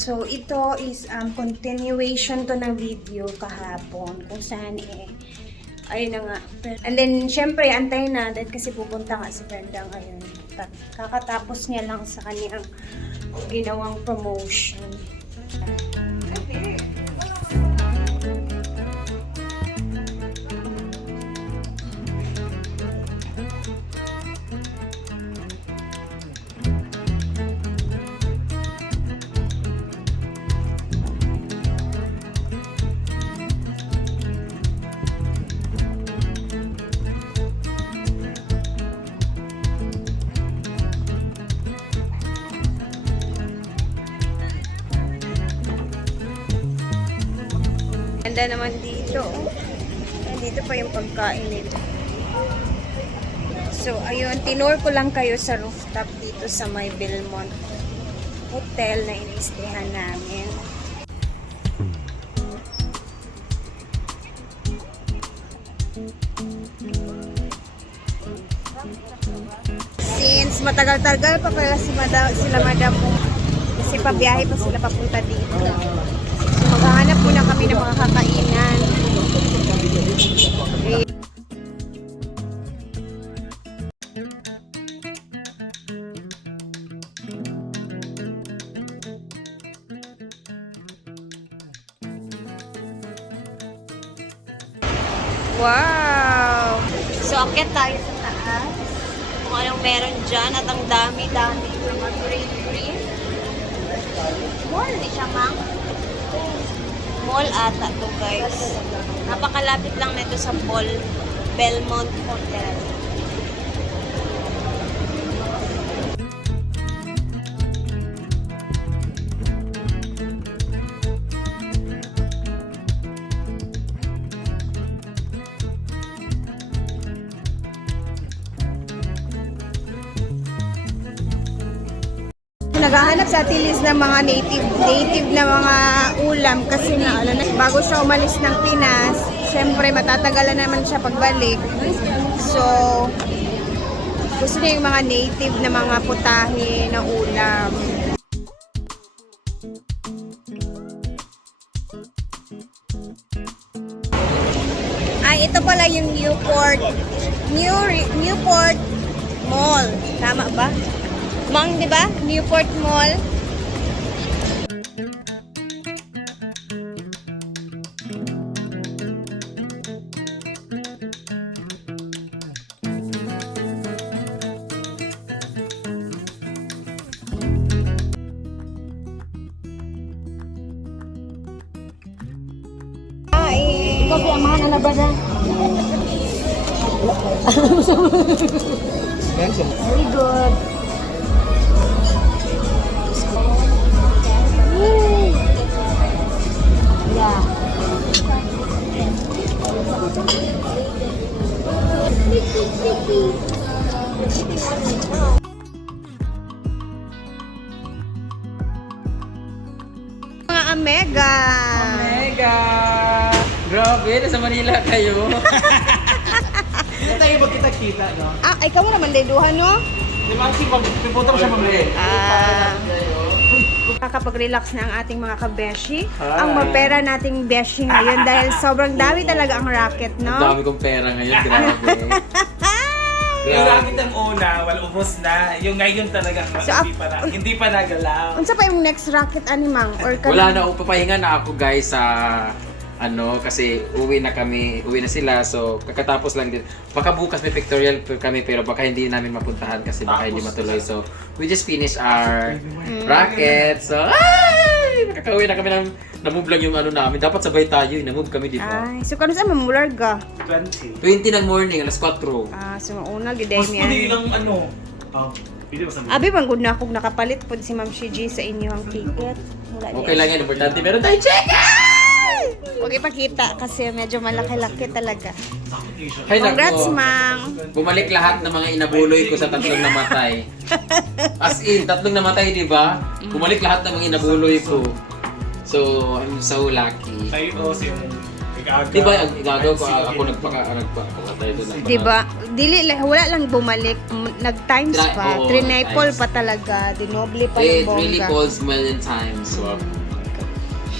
So, ito is continuation to ng video kahapon kung saan ayun na nga. And then, syempre, antayin natin kasi pupunta nga si Brenda ngayon. Kakatapos niya lang sa kanyang ginawang promotion. Ganda naman dito. Dito pa yung pagkain nila. So, ayun. Tinur ko lang kayo sa rooftop dito sa may Belmont Hotel na iniistehan namin. Since matagal-tagal pa pala sila madam kasi pabiyahe pa sila papunta dito. Maghahanap muna kami ng mga kakainan. Wow! So, akyat tayo sa taas. Kung anong meron dyan at ang dami-dami mga green. Mall ni siya, ma'am. Mall ata to, guys. Napakalapit lang nito sa mall. Belmont Hotel. Naghahanap sa atilis ng mga native na mga ulam kasi na bago siya umalis ng Pinas, syempre matatagalan naman siya pagbalik. So, gusto niya yung mga native na mga putahe na ulam. Ay, ito pala yung Newport Mall. Tama ba? Mang, di ba? Newport Mall. Ikaw ba ang mga nalabada? Very good. Yeah. Mga Omega. Omega! Grabe, nasa Manila kayo. Hindi tayo magkita-kita, no? Ah, ikaw mo naman dayduhan, no? Di ba, piputo ko siya mamili. Nakakapag-relax na ang ating mga kabeshi. Ang mapera nating beshi ngayon dahil sobrang dami talaga ang racket, Ang no? dami kong pera ngayon, grabe. Yung racket ang una, ubos na. Yung ngayon talaga, So, hindi pa nagalaw. Unsa pa yung next racket animang? Or Wala na, papahinga na ako guys sa kasi uwi na sila, so kakatapos lang din. Baka bukas may pictorial kami pero baka hindi namin mapuntahan kasi baka hindi matuloy. So we just finished our racket. So nakakauwi na kami na-move lang yung namin. Dapat sabay tayo, na-move kami dito. Ay, so kano sa mamularga? 20. 20 ng morning, alas 4. So mauna giday Mas niya. pwede lang pwede ba sabihin? Abi bang gud na akong nakapalit pod si Ma'am Shiji sa inyong ticket. Wala Okay lang yan, importante. Meron tayong check! Huwag ipakita kasi medyo malaki-laki talaga. Hay Congrats, nako. Mang! Bumalik lahat ng mga inabuloy ko sa tatlong namatay. As in, tatlong namatay, di ba? Bumalik lahat ng mga inabuloy ko. So, I'm so lucky. Kayo kasi yung Di ba, igagaw ko, ako nagpakatay doon. Diba? Wala lang bumalik. Nag-times pa. Oo, Trinipol times. pa talaga. Dinoble pa It yung really bongga. calls million times.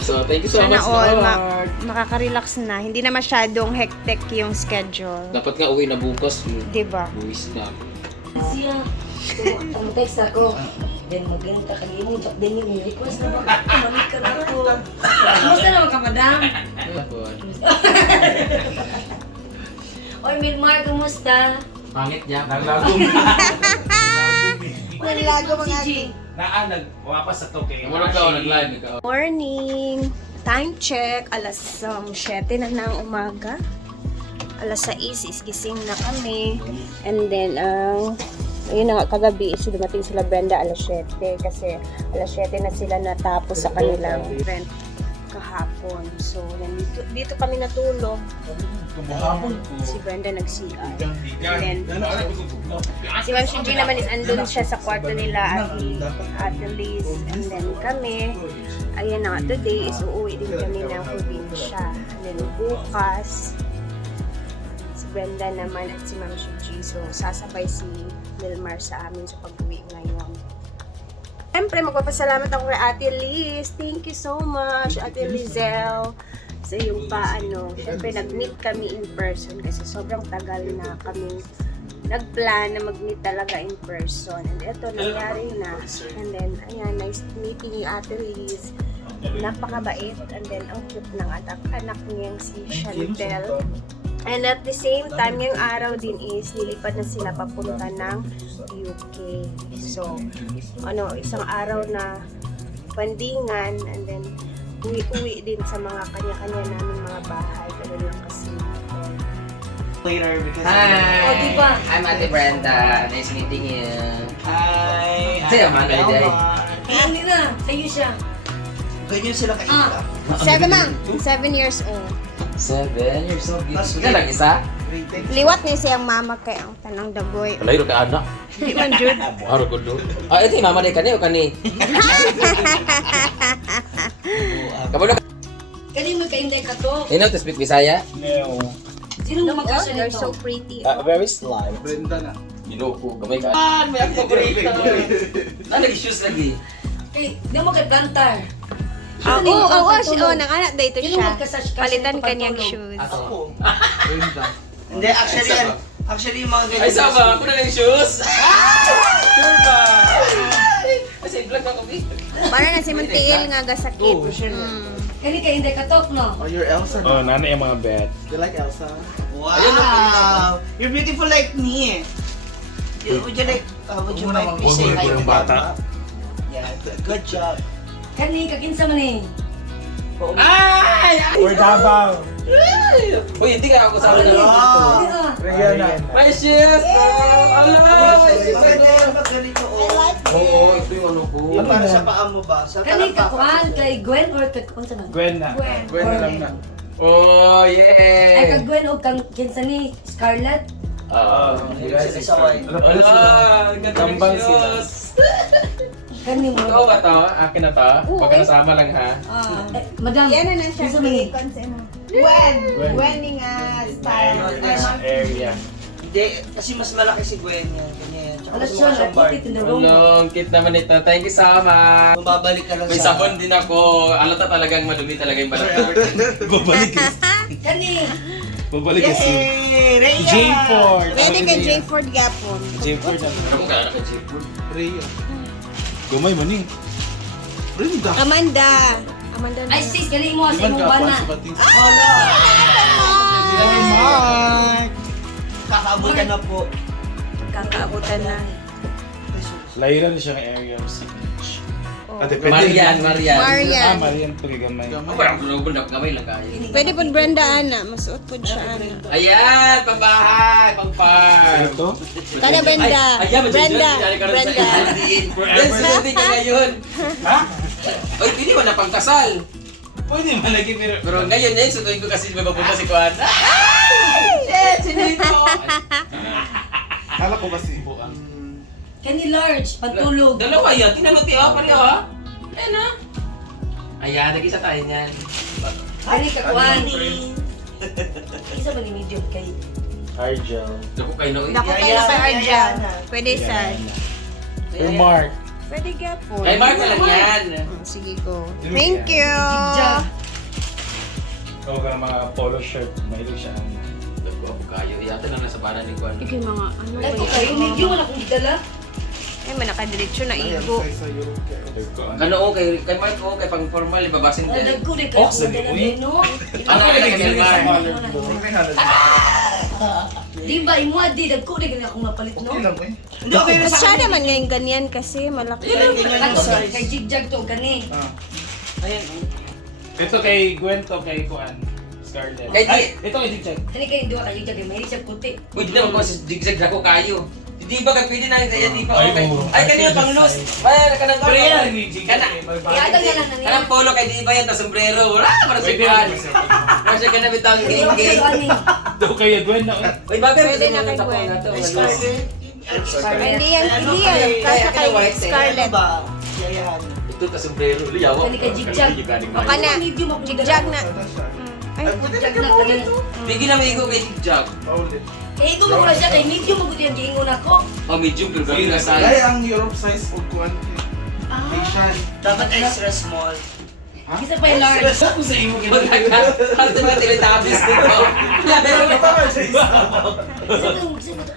So, thank you so Sana much, all Lord. makaka-relax na. Hindi na masyadong hectic yung schedule. Dapat nga uwi na bukas. Diba? Buwis na. Siya, ang text ako. Then magaling ka kanina, check din yung request na ba? Mamit ka na ako. Kumusta naman ka, madam? Oy, Milmar, kumusta? Pangit niya. Naglago. Nalago mga Si G. Nagwapas sa to kay Muna ka, nag-live ka. Morning! Time check. Alas 7 na ng umaga. Alas 6 is gising na kami. And then, ayun na nga, kagabi is dumating sila Brenda alas 7 kasi alas 7 na sila natapos sa kanilang event kahapon. So, dito kami natulog. Si Brenda nag-CR. And then, si Ma'am Shinji naman is andun siya sa kwarto nila at Liz. And then kami, ayan na nga, today is uuwi din kami ng probinsya. And then bukas, si Brenda naman at si Ma'am Shinji. So, sasabay si Milmar sa amin sa pag-uwi ngayon. Siyempre, magpapasalamat ako kay Ate Liz. Thank you so much, Ate Lizelle. Sa yung siyempre nag-meet kami in person kasi sobrang tagal na kami nag-plan na mag-meet talaga in person. And ito, nangyari na. And then, ayan, nice meeting you, Ate Liz. Napakabait. And then, ang cute ng anak niyang si Chantel. And at the same time, ngayong araw din is nilipad na sila papunta ng UK. So, isang araw na bandingan and then uwi-uwi din sa mga kanya-kanya namin mga bahay. Ganun lang kasi. Later because Hi! Oh, di ba? I'm Ate Brenda. Nice meeting you. Hi! Say, Amanda, Day. Hindi na, sa'yo siya. Ganyan sila kaila. 7 years old. 7 years old. Ika lang isa? Liwat ni siyang mama kay ang tanang dagoy. Layo ka anak. Di man jud. Haro ko do. Ito yung mama day kani o kani? Kabalo ka. Kani mo ka-inday ka to. You know to speak Bisaya? No. Sino naman ka siya You're nito? so pretty. Very slight. Ginoko, gamay ka. May ako paborito. Nag-issues lagi. Kay, di mo kay plantar. Nang-anak dito Sino siya. magkasas- Palitan kasing kanyang pagtulog? shoes. Ako. Hindi, actually yung mga ganyan. Ay, sama ako na ng shoes. Sure ba? Kasi vlog ako bi. Para na si Montiel nga gasakit. Kani ka-inday ka to, no? Oh, you're Elsa. Oh, nanay yung mga bet. You like Elsa? Wow! You're beautiful like me. Would you like me say hi to Bata? Yeah, good job. Kani, kakinsa man eh. Ay! Or Davao. Uy, hindi ka ako sa akin. Wow! Regional. My shoes! Allah! My shoes! Maganda yan pag ganito. Oo, ito yung ano ko. Yung para sa paa mo ba? Sa Kani ka parang kuan kay Gwen or kay unsa man? Gwen na. Gwen na lang na. Oh, Ay yeah! kay Gwen o kang kinsa ni Scarlett? Oo. Isaway. Allah! Ang ganda ng Kambal sila. shoes! Kani mo. Ito ba to? Akin na to? Baka nasama lang ha. Madam. Yan na siya. kinsa man eh? Gwen nga style. Area. Hindi, kasi mas malaki si Gwen yan. Ganyan. Tsaka Alas mas siya, mukha siyang Barbie. nakikita in the room. Ang cute naman ito. Thank you so much. Kung babalik ka lang May sa... sabon din ako. Alata talagang madumi talaga yung balat ko. Babalik Kani. Babalik kasi. Yay! Rhea! J4. Pwede kay J. Ford Gapon. J4 na. Ano mo ka na J-Food? Rhea. Gamay mo ni. Brenda. Amanda na. Ay sis, kani mo sa imong bana. Mark. Kakaabutan na po. Kakaabutan na. Lahiran siya ng area of signage. Marian. Marian. Marian to gamay. Ang parang bulog-bulog gamay lang kayo. Pwede po Brenda ana. Masuot po siya ana. Ayan! Pambahay! Pang-farm! Ito? Kada Brenda. Ay, ayan, Brenda. Brenda. Brenda. Forever ka ngayon. Ha? Oy, pili mo na pangkasal. Pwede malagi pero... Pero ngayon yan, sutuin ko kasi may papunta si Kuan. Shit! Sino ito? Kala ko ba si Buang? Kani large, patulog. Dalawa yan. Tingnan mo, Tiyo. Pareho, ha? Ayan, ha? Ayan, nag-isa tayo niyan. Kani ka kuan. Isa ba ni medium kay? Argel. Dako kayo na. Dako kayo sa Argel. Pwede sa... Kay Mark. Pwede gapon. Kay Mark na lang yan. Sige ko. Thank you. Oo ka ng mga polo shirt. Mahilig siya. Dako ako kayo. Iyata lang nasa para ni Juan. Ikaw mga ano ba Ako yan? kayo medium wala akong dala. Ay, manakadiretso na igo. Ano o kay Mark o kay pang formal ibabasin Ang din. dagko rin Oh, kayo sige, dala uy. no. Ano kay kay Mark? Di ba imo adi dagko rin akong napalit no. Hindi, okay na Mas sa siya akin. naman ngayon ganyan kasi malaki. Ato kay jigjag to gani. Ayan. Ito kay Gwen to kay Kuan. Scarlett. Kay Di. Ay, ito kay Dick. Kani kay duha kay jigjag may siya puti. Uy, di naman ko si zigzag dako kayo. Di ba kay pwede na yan, di ba? Ay, Okay. oo. Ay, kanina pang loose. Ay, kanang Pero yan, Yata nga lang na Kanang polo kay di ba yan, ta sombrero. Wala, para sa kuhan. Para siya ka na bitang gay-gay. Ito kay Gwen na. Uy, bagay Pwede na kay Gwen. Scarlett. Hindi yan, Kasha kay Scarlett. Yayahan. Ito ta sombrero. Liyawa. Kani kay jigjag. O ka na. Medium ako Jigjag na. Ay, Jigjag na kanan. Bigyan na may kay Jigjag. Kay igo mo siya kay medium mo gud yung giingon ako. Oh, medium, pero gabi na sa Dahil ang Europe size o kuwan Asian. Dapat extra small. Isa pa yung large. Ako sa imo Ano mga teletabis dito?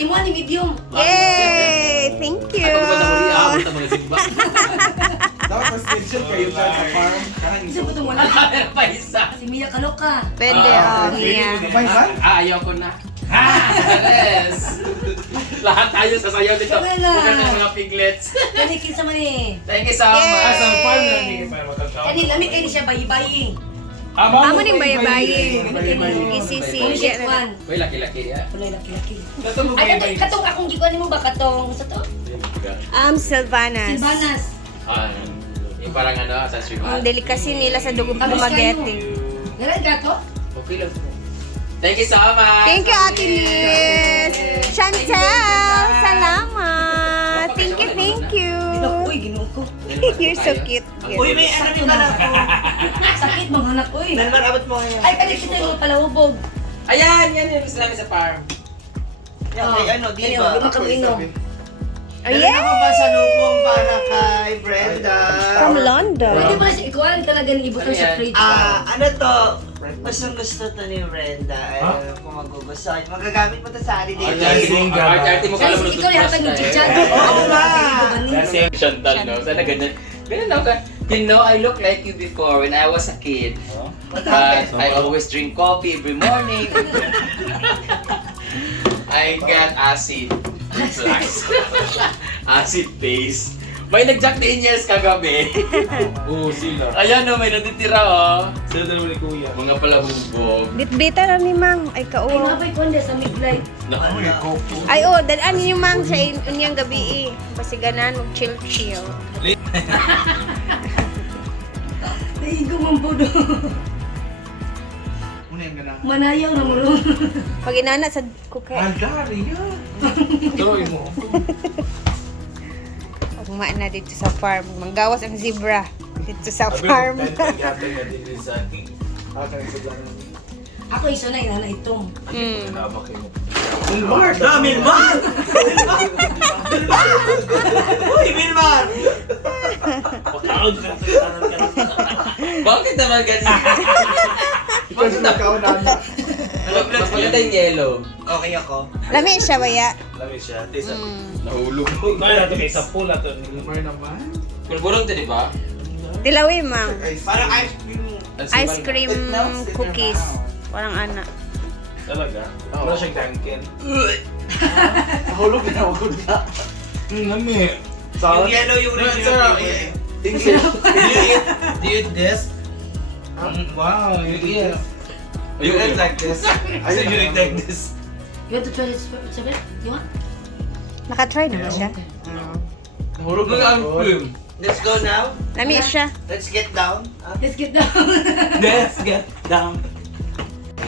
Imo ni medium. yay! Thank you. Ako ba na muli ako sa mga simba? Dapat mas schedule kayo dyan sa farm. Kanang Isa po wala. Meron pa isa. Si Mia Kaloka. Pwede, Mia. May ba? Ayoko na. Yes! Lahat tayo sasayaw dito. Kami na. Bukan ng mga piglets. Kani kinsa man ni. Thank you so much. Yay! Sa farm na ni para matataw. Kani lamig kay ni siya bayi-bayi. Amo ni bayi-bayi. Bayi-bayi. ECC. Project 1. Uy, laki-laki ya. Kulay laki-laki. Katong Ay, katong akong gikuan nimo ba katong sa to? Sylvanas. Silvanas. Yung parang ano, sa stream. Ang delicacy nila sa dugong Dumaguete. Gara gato? Okay lang. Thank you so much. Thank you, Ate Liz. Chantel, salamat. Thank you. Uy, ginuo ko. You're so cute. Uy, may ano yung anak ko. Sakit mga anak ko eh. Nalman, abot mo ngayon. Ay, kani kita yung palahubog. Ayan, yan yung gusto namin sa farm. Yan, kay ano, di Kani, ba? di makaminom. Oh, Meron yeah. ako pa sa lubong para kay Brenda. From London. Pwede ba siya ikuan talaga ni ibutan sa fridge? Ano to? Gustong gusto to ni Brenda. Kung magugustuhan. Magagamit mo to sa holiday. Arte mo kala mo Kasi ikaw yung hatag ng chichad. Oo nga. Chantal, no? Sana ganun. Ganun ako. You know, I look like you before when I was a kid. But I always drink coffee every morning. I got acid reflux. Acid face. May nag-Jack Daniels kagabi. Oo, sila. Ayan o, may natitira o. Sila dalawa ni Kuya. Mga palabubog. Bitbita na ni Mang. Ay, Ay, kao. mapay konde sa midlight. Ay, dalaan niyo Mang sa inyong gabi eh. Pasiganan, mag-chill-chill. Naigo man po do. Una yung gana. Manayaw na mo ron. Pag inana sa kuke. Aldari yan. Tuloy mo. Pagmaan na dito sa farm. Manggawas ang zebra dito sa farm. Ako iso na ina na itong. Mm. Milmar! Milmar! Uy, Milmar! Bakit naman ganyan? Ikaw na ikaw na. Mas maganda yung yellow. Okay ako. Lami siya baya. Lami siya. Tisa. Mm. Nahulog. Kaya nato kay sa pula to. Milmar naman. Pulburong to, di ba? Dilawi Mang. Parang ice cream. Ice cream cookies. Parang ana. Talaga? Wala siyang Dunkin. Nahulog na ako na. Lami. Yung yellow yung original. Do you eat this? Wow, you eat. You eat like this. I said you eat like this. You want to try this? Sabi? You want? Nakatry na ba siya? Nahulog na ako. Let's go now. Lami siya. Let's get down. Let's get down. Let's get down.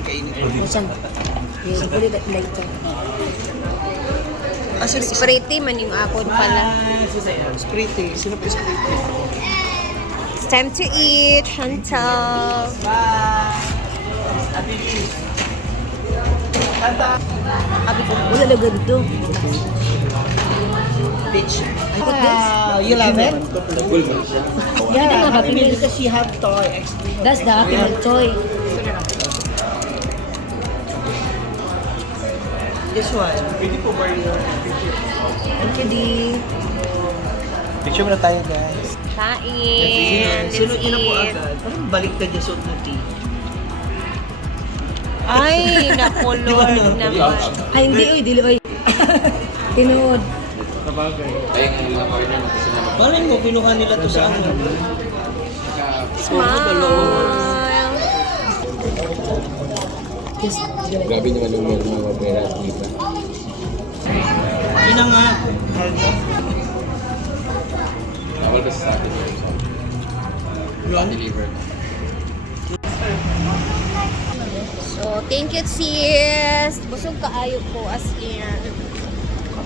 Kainin ko. Yes, put it later. Sprite man yung apod pala. Sprite. Sino pa sprite? It's time to eat, Chantal. Bye! Happy Sabi ko, wala na ganito. Bitch. You love it? Yeah, Happy Meal. Because you have toy. That's the Happy Meal toy. This one. Thank you, Di. Picture muna tayo, guys. Kain. Sunod Let's na po eat. agad. Parang balik ka dyan suot ng tea. Ay, naku, Lord naman. Ay, hindi, oy, dili, oy. Tinood. Ay, ang mga partner natin sila. Malay mo, pinuha nila to sa ano. Smile. Grabe naman yung mga pera dito. Yun na nga. Bawal kasi sa atin. Deliver. So, thank you, sis. Busog kaayo ko as in.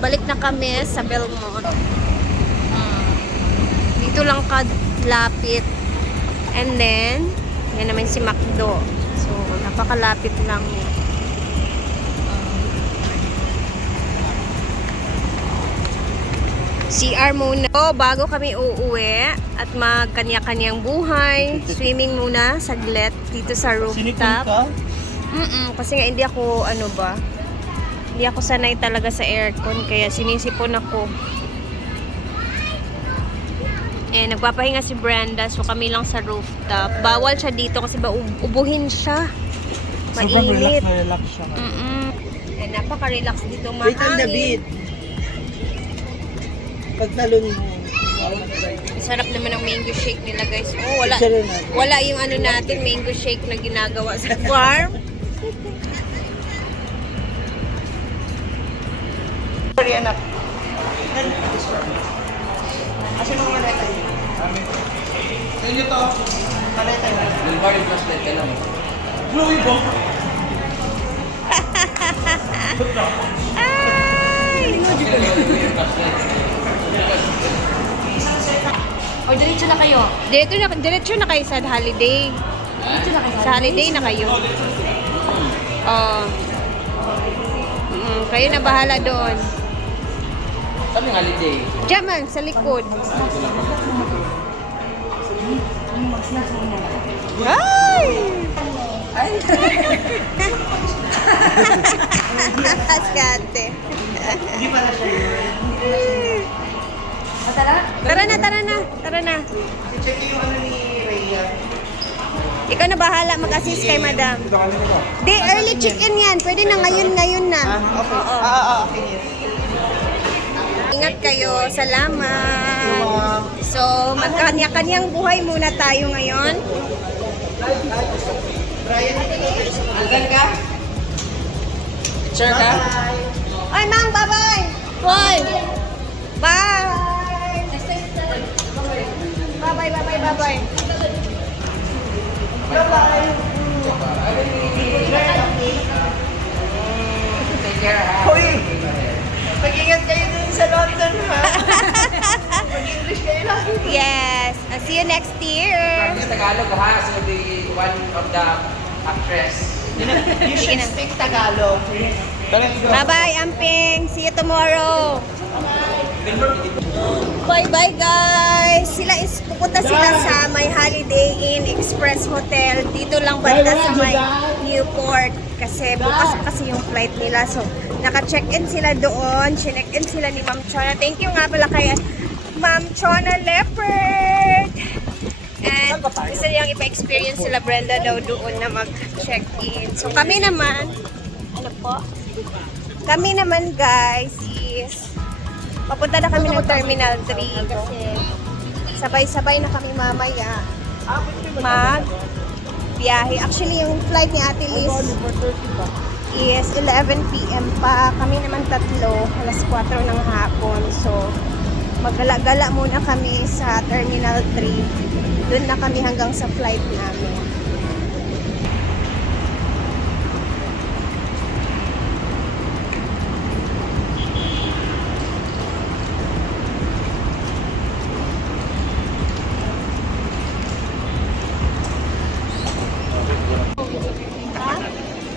Balik na kami sa Belmont. Dito lang kalapit. And then, yan naman si Macdo. So, napakalapit lang. CR muna. So, bago kami uuwi at magkanya-kanyang buhay, swimming muna saglit dito sa rooftop. Kasi nga hindi ako, hindi ako sanay talaga sa aircon, kaya sinisipon ako. Eh, nagpapahinga si Brenda, so kami lang sa rooftop. Bawal siya dito kasi ba ubuhin siya. Mainit. Relax siya. Eh, napaka-relax dito, Wait on the mahangin. beat. Pagtalon mo. Sarap naman ang mango shake nila, guys. Oh, wala. Picture natin. Wala yung ano natin, mango shake na ginagawa sa farm. Sorry, anak. Asan ang maleta niyo? Sa inyo to. Maleta niyo. Silver yung flashlight ka lang. Louis Vuitton. Ay! O, diretso na kayo. Diretso na kayo sa holiday. Diretso na kayo. Sa holiday na kayo. Oh. Kayo na bahala doon. Saan yung holiday? Diyan man, sa likod. Ay! Askante. Hindi pala siya yun. Tara. Tara na. I-check yung ano ni Rhea. Ikaw na bahala mag-assist kay madam. Di, early check-in yan. Pwede na ngayon na. Okay. Oo. Okay. Yes. Ingat kayo. Salamat. So, magkanya-kanyang buhay muna tayo ngayon. Andyan ka? Sure ka? Ay, Mang, bye-bye. Bye. Bye. Bye-bye. Hoy! Mag-ingat kayo dun sa London, ha? Mag-English kayo lagi. Yes. I'll see you next year. Practice Tagalog ha, so the one of the actress. You should speak Tagalog. Bye-bye, Amping. See you tomorrow. Bye-bye, guys. Pupunta sila sa My Holiday Inn Express Hotel. Dito lang banda sa may Newport. Kasi bukas kasi yung flight nila. So, naka-check-in sila doon. Chinek-in sila ni Ma'am Chona. Thank you nga pala kay Ma'am Chona Leopard. And gusto niyang ipa-experience sila Brenda daw doon na mag-check-in. So, kami naman, kami naman guys is papunta na kami ng Terminal 3 kasi sabay-sabay na kami mamaya mag-biyahe. Actually, yung flight ni Ate Liz is 11 p.m. pa. Kami naman tatlo, alas 4 ng hapon. So, maggala-gala muna kami sa Terminal 3. Doon na kami hanggang sa flight namin.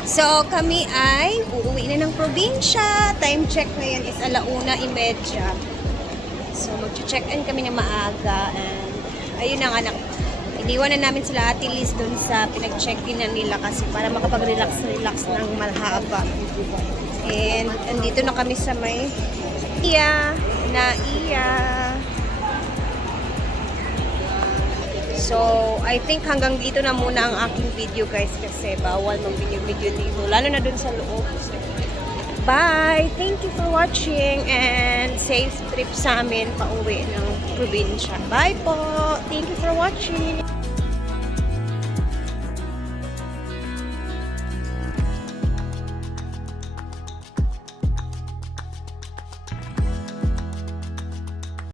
So, kami ay uuwi na ng probinsya. Time check ngayon is 1:30. So, mag-check-in kami na maaga. And, ayun na nga, iniwan na namin sila Ate Liz dun sa pinag-check-in na nila kasi para makapag-relax ng malhaba. And, andito na kami sa may Iya. So, I think hanggang dito na muna ang aking video guys kasi bawal mag-video dito. Lalo na dun sa loob. So, bye! Thank you for watching and safe trip sa amin pauwi ng probinsya. Bye po! Thank you for watching!